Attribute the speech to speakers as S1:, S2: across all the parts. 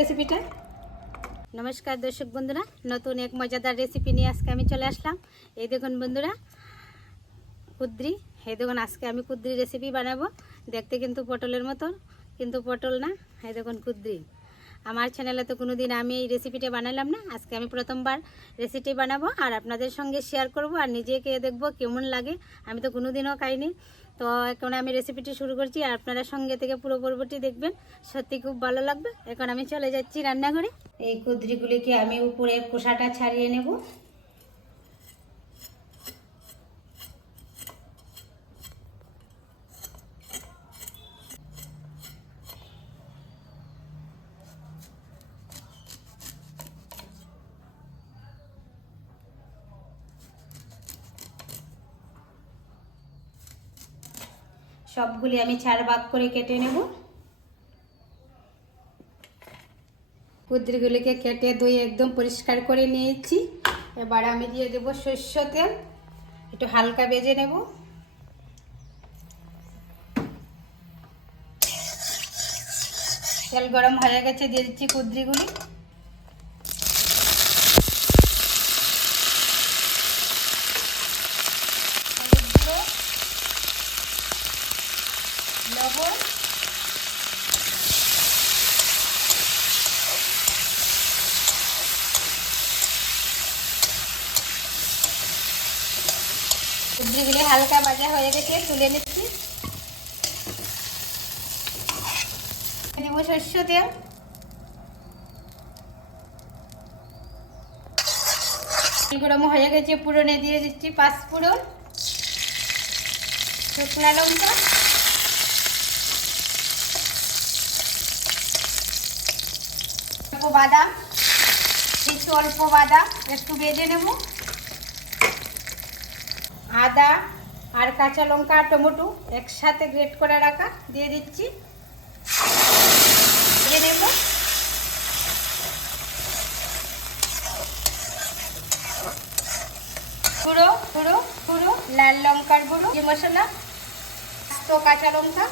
S1: রেসিপিটা নমস্কার দর্শক বন্ধুরা, নতুন এক মজাদার রেসিপি নিয়ে আজকে আমি চলে আসলাম। এই দেখুন বন্ধুরা, কুদ্রি। এই দেখুন, আজকে আমি কুদ্রি রেসিপি বানাবো। দেখতে কিন্তু পটলের মতন, কিন্তু পটল না, এই দেখুন কুদ্রি। আমার চ্যানেলে তো কোনো দিন আমি এই রেসিপিটা বানালাম না। আজকে আমি প্রথমবার রেসিপি বানাবো আর আপনাদের সঙ্গে শেয়ার করব আর নিজেকে দেখব কেমন লাগে। আমি তো কোনো দিনও খাইনি। তো এখন আমি রেসিপিটি শুরু করছি আর আপনারা সঙ্গে থেকে পুরো পর্বটি দেখবেন। সত্যি খুব ভালো লাগবে। এখন আমি চলে যাচ্ছি রান্নাঘরে। এই কুদ্রিগুলিকে আমি উপরে খোসাটা ছাড়িয়ে নেব। সবগুলি আমি চার ভাগ করে কেটে নেব। কুদ্রিগুলিকে কেটে ধুয়ে একদম পরিষ্কার করে নিয়েছি। এবার আমি দিয়ে দেবো শস্য তেল। একটু হালকা বেজে নেব। তেল গরম হয়ে গেছে, দিয়ে দিচ্ছি কুদ্রিগুলি হলুদ গুঁড়ো লবণ সবজিগুলি হালকা ভাজা হয়ে গেছে, তুলে নিচ্ছি। দেব শস্য তেল। গরম হয়ে গেছে, পুরনে দিয়ে দিচ্ছি পাঁচ পুরন শুকনা লঙ্কা। অল্প বাদাম কিছু অল্প বাদাম, একটু বেজে নেব। আদা আর কাঁচা লঙ্কা টমেটো একসাথে গ্রেট করে রাখা, দিয়ে দিচ্ছি। দিয়ে নেব। গুঁড়ো গুঁড়ো গুঁড়ো, লাল লঙ্কার গুঁড়ো মশলা আস্ত কাঁচা লঙ্কা।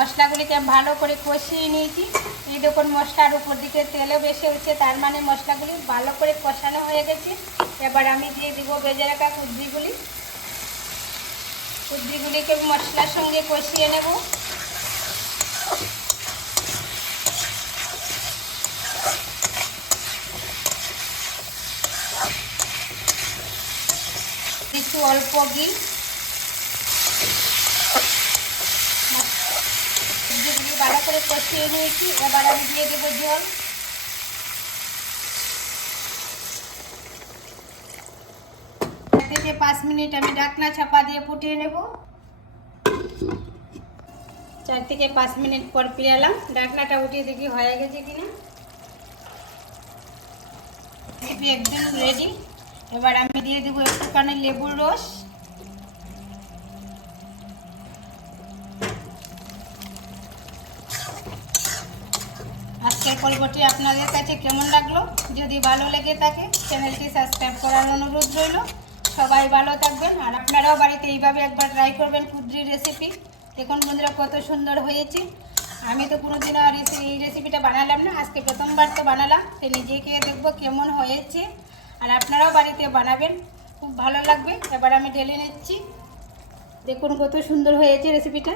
S1: মশলাগুলিকে ভালো করে কষিয়ে নিয়েছি। এই দেখুন মশলার উপর দিকে তেলও বেশি হচ্ছে, তার মানে মশলাগুলি ভালো করে কষানো হয়ে গেছে। এবার আমি দিয়ে দিব বেজে রাখা কুদ্রিগুলি কুদ্রিগুলিকে মশলার সঙ্গে কষিয়ে নেব। কিছু অল্প ঘি সবজিগুলি ভালো করে কষিয়ে নিয়েছি। এবার আমি দিয়ে দেবো জল। থেকে পাঁচ মিনিট আমি ঢাকনা চাপা দিয়ে ফুটিয়ে নেব। চার থেকে পাঁচ মিনিট পর পেলাম ঢাকনাটা উঠিয়ে দেখি হয়ে গেছে কিনা। একদম রেডি এবার আমি দিয়ে দেবো একটুখানি লেবুর রস। আজকের পর্বটি আপনাদের কাছে কেমন লাগল? যদি ভালো লেগে থাকে, চ্যানেলটি সাবস্ক্রাইব করার অনুরোধ রইল। সবাই ভালো থাকবেন, আর আপনারাও বাড়িতে এইভাবে একবার ট্রাই করবেন কুদ্রি রেসিপি দেখুন বন্ধুরা, কত সুন্দর হয়েছে। আমি তো কোনোদিনও আর এই রেসিপিটা বানালাম না, আজকে প্রথমবার তো বানালাম, তো নিজে খেয়ে দেখব কেমন হয়েছে। আর আপনারাও বাড়িতে বানাবেন, খুব ভালো লাগবে। এবার আমি ঢেলে নিচ্ছি। দেখুন কত সুন্দর হয়েছে রেসিপিটা